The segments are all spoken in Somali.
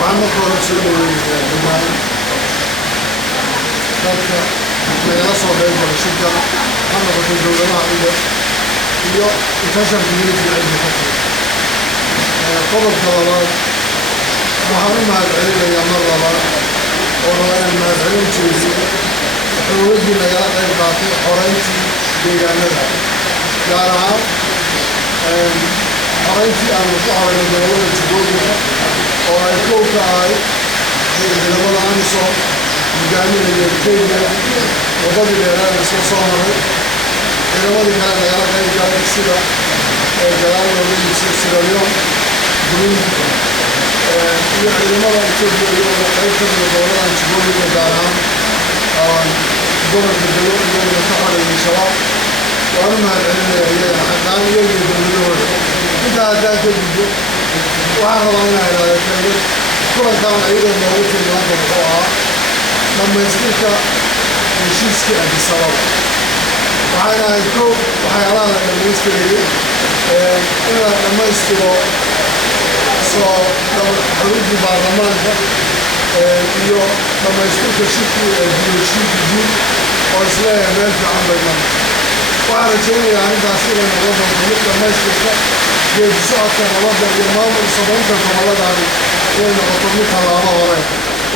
وعندنا قرارات سلوية جماعة dadka nagala soo qayb gala shirka ha noqoto dowladaha iyo international community qodobka labaad waxaan u mahadcelinayaa mar labaad oo raba inaan mahadcelin jeediyo xukuumaddii nagala qayb qaatay xoreyntii deegaanada gaar ahaan xoreyntii aanu ku xoreynay gobollada jubbooyinka oo ay kow ka ahay ciidamada amisom hoggaaminaya Kenya wadadii dheeraad iska soo maray ciidamadii kale nagala qayb galay sida gadaal looga yimid Sierra Leone Burundi iyo ciidamada Ethiopia iyo qayb ka mid ah gobollada jubbooyinka gaar ahaan gobolka Gedo iyo ka xoreeyay shabaab waan u mahadcelinayaa iyaga xaqaan iyaga iyo dowladahooda intaa haddaa ka gudbo waxaan rabaa inaan idhaahdo kulankaan ayaga noogu tilmaanta muxuu ahaa dhamaystirka heshiiskii Addis Ababa waxayna ahayd kow waxyaalaha la dhamaystirayay in la dhamaystiro xaruntii baarlamaanka iyo dhamaystirka shirkii gudooshiinka guud oo isleeyahay meel fiican bay maanta waxaan rajaynayaa arrintaas inay noqon doonto mid dhamaystirka geedi socodka nabadda iyo maamul samaynta gobolladani inay noqoto mid tallaabo hore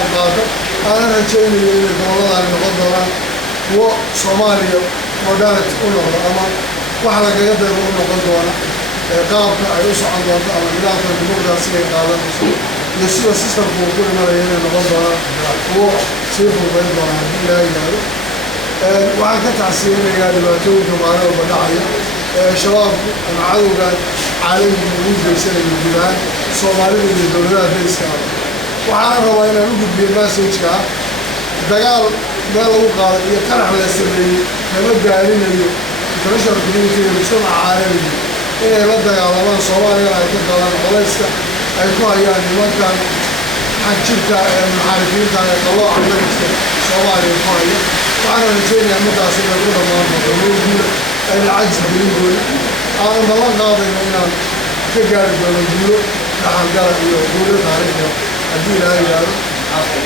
u qaado أنا رجعنا إلى الدولة المقدرة هو صوماليا ودارت كلها أما وحنا كيدا يقولون قدوانا قاب عيوس عن ضد أما بلاد الجمهور السياسي قال يسوع سيستم كل مرة يجينا المقدرة هو سيف البلدان لا يجاري وعكت عسيرنا يا دبتو كمانا وبداعية شباب العدو كان عالم موجود بيسنا الجيران صوماليا من الدولة بيسنا waxaan rabaa inaan u gudbiyo message-ka dagaal meel lagu qaaday iyo qarax la sameeyey lama gaarinayo international community iyo mujtamaca caalamiga inay la dagaalamaan Soomaaliyana ay ka galaan qolayska ay ku hayaan nimankan xajirka ee muxaarifiinta ee qalooca dalka Soomaaliya ku haya waxaan rajaynayaa middaas inay ku dhammaan doonto ay lacag gelin doona aan ballan qaadayno inaan ka gaari doono guulo dhaxalgala iyo guulo taariikhi haddii ilaahay yidhaahdo